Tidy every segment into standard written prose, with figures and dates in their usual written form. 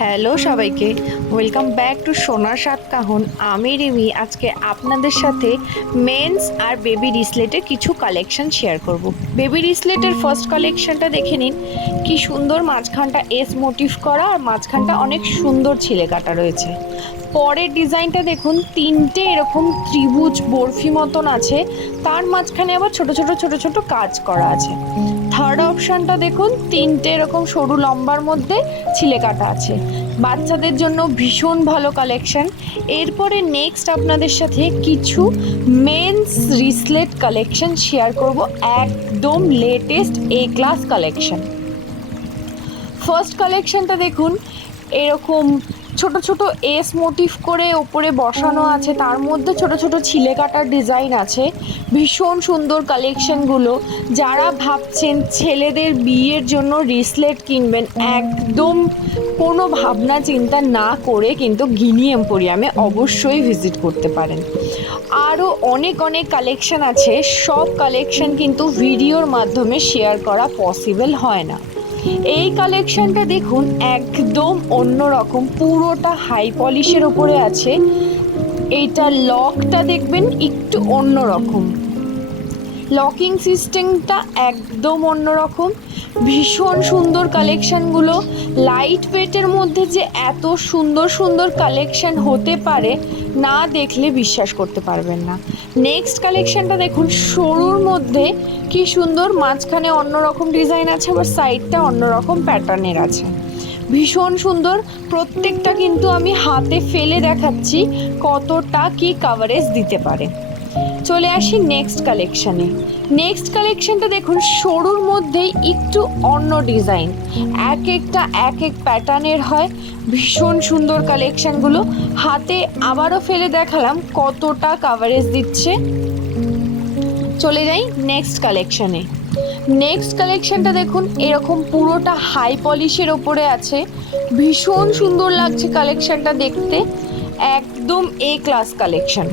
Hello সবাইকে, welcome back to সোনার সাত কাহন। আমি রিমি আজকে আপনাদের সাথে মেন্স আর বেবি রিসলেটের কিছু কালেকশন শেয়ার করব। বেবি রিসলেটের ফার্স্ট কালেকশনটা দেখে নিন, কি সুন্দর মাঝখানটা এস মোটিভ করা আর মাঝখানটা অনেক সুন্দর ছিলে কাটা রয়েছে। পরের ডিজাইনটা দেখুন, তিনটে এরকম ত্রিভুজ বরফি মতন আছে, তার মাঝখানে আবার ছোট ছোট ছোট ছোট কাজ করা আছে। থার্ড অপশানটা দেখুন, তিনটে এরকম সরু লম্বার মধ্যে ছিলে কাটা আছে, বাচ্চাদের জন্য ভীষণ ভালো কালেকশন। এরপরে নেক্সট আপনাদের সাথে কিছু মেন্স রিসলেট কালেকশন শেয়ার করব, একদম লেটেস্ট এ ক্লাস কালেকশন। ফার্স্ট কালেকশনটা দেখুন, এরকম ছোট ছোট এস মোটিভ করে ওপরে বসানো আছে, তার মধ্যে ছোট ছোট ছিলে কাটার ডিজাইন আছে। ভীষণ সুন্দর কালেকশনগুলো। যারা ভাবছেন ছেলেদের বিয়ের জন্য রিসলেট কিনবেন, একদম কোনো ভাবনা চিন্তা না করে কিন্তু গিনি এম্পোরিয়ামে অবশ্যই ভিজিট করতে পারেন। আরও অনেক অনেক কালেকশন আছে, সব কালেকশন কিন্তু ভিডিওর মাধ্যমে শেয়ার করা পসিবল হয় না। এই কালেকশনটা দেখুন, একদম অন্যরকম, পুরোটা হাই পলিশের ওপরে আছে। এইটা লকটা দেখবেন একটু অন্যরকম, লকিং সিস্টেমটা একদম অন্যরকম। ভীষণ সুন্দর কালেকশানগুলো। লাইট ওয়েটের মধ্যে যে এত সুন্দর সুন্দর কালেকশান হতে পারে, না দেখলে বিশ্বাস করতে পারবেন না। নেক্সট কালেকশানটা দেখুন, সরুর মধ্যে কি সুন্দর, মাঝখানে অন্যরকম ডিজাইন আছে, আবার সাইডটা অন্যরকম প্যাটার্নের আছে। ভীষণ সুন্দর। প্রত্যেকটা কিন্তু আমি হাতে ফেলে দেখাচ্ছি কতটা কি কাভারেজ দিতে পারে। চলে আসি নেক্সট কালেকশানে। নেক্সট কালেকশানটা দেখুন, সরুর মধ্যেই একটু অন্য ডিজাইন, এক একটা এক এক প্যাটার্নের হয়। ভীষণ সুন্দর কালেকশানগুলো, হাতে আবারও ফেলে দেখালাম কতটা কাভারেজ দিচ্ছে। চলে যাই নেক্সট কালেকশানে। নেক্সট কালেকশানটা দেখুন, এরকম পুরোটা হাই পলিশের ওপরে আছে। ভীষণ সুন্দর লাগছে কালেকশানটা দেখতে, একদম এ ক্লাস কালেকশান।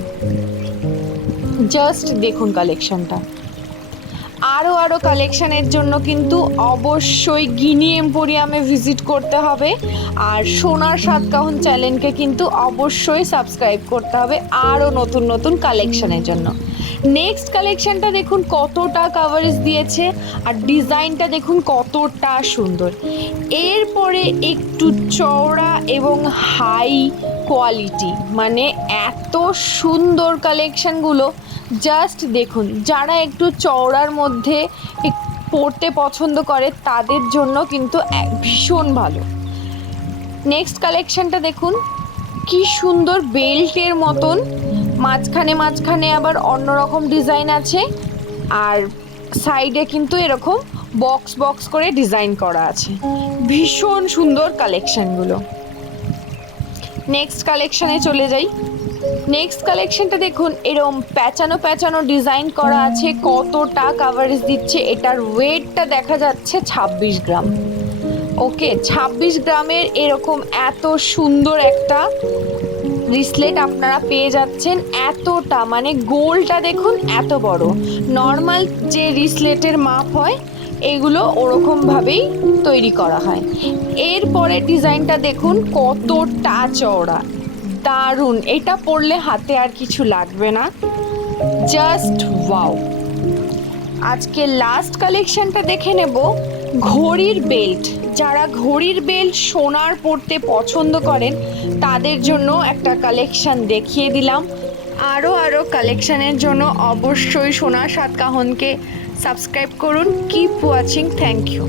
জাস্ট দেখুন কালেকশনটা। আরও কালেকশানের জন্য কিন্তু অবশ্যই গিনি এম্পোরিয়ামে ভিজিট করতে হবে, আর সোনার সাত কাহন চ্যানেলকে কিন্তু অবশ্যই সাবস্ক্রাইব করতে হবে আরও নতুন নতুন কালেকশানের জন্য। নেক্সট কালেকশানটা দেখুন কতটা কাভারেজ দিয়েছে, আর ডিজাইনটা দেখুন কতটা সুন্দর। এরপরে একটু চওড়া এবং হাই কোয়ালিটি, মানে এত সুন্দর কালেকশানগুলো। জাস্ট দেখুন, যারা একটু চওড়ার মধ্যে পরতে পছন্দ করে তাদের জন্য কিন্তু ভীষণ ভালো। নেক্সট কালেকশানটা দেখুন, কি সুন্দর বেল্টের মতন, মাঝখানে মাঝখানে আবার অন্যরকম ডিজাইন আছে, আর সাইডে কিন্তু এরকম বক্স বক্স করে ডিজাইন করা আছে। ভীষণ সুন্দর কালেকশানগুলো। নেক্সট কালেকশানে চলে যাই। নেক্সট কালেকশনটা দেখুন, এরকম প্যাচানো প্যাচানো ডিজাইন করা আছে, কতটা কাভারেজ দিচ্ছে। এটার ওয়েটটা দেখা যাচ্ছে 26 গ্রাম। ওকে, 26 গ্রামের এরকম এত সুন্দর একটা রিসলেট আপনারা পেয়ে যাচ্ছেন। এতটা মানে গোলটা দেখুন এত বড়, নর্মাল যে রিসলেটের মাপ হয় এগুলো ওরকমভাবেই তৈরি করা হয়। এরপরে ডিজাইনটা দেখুন কতটা চওড়া, দারুণ। এটা পরলে হাতে আর কিছু লাগবে না, জাস্ট ওয়াও। আজকে লাস্ট কালেকশনটা দেখে নেব, ঘড়ির বেল্ট। যারা ঘড়ির বেল্ট সোনার পরতে পছন্দ করেন তাদের জন্য একটা কালেকশন দেখিয়ে দিলাম। আরও কালেকশানের জন্য অবশ্যই সোনার সাত কাহনকে সাবস্ক্রাইব করুন। Keep watching, thank you.